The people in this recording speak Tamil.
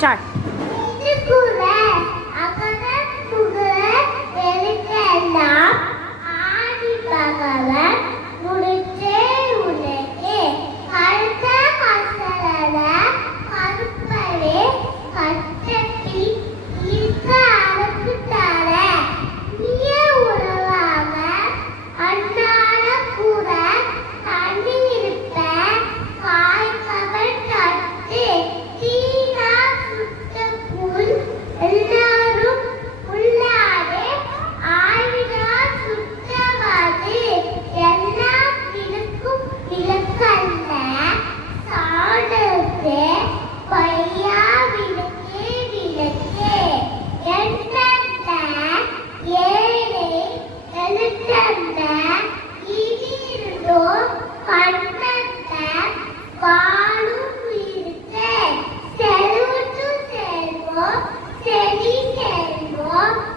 ஸ்டார்ட் இதுக்குள்ள இருக்க அரசு செடி செல்வம்.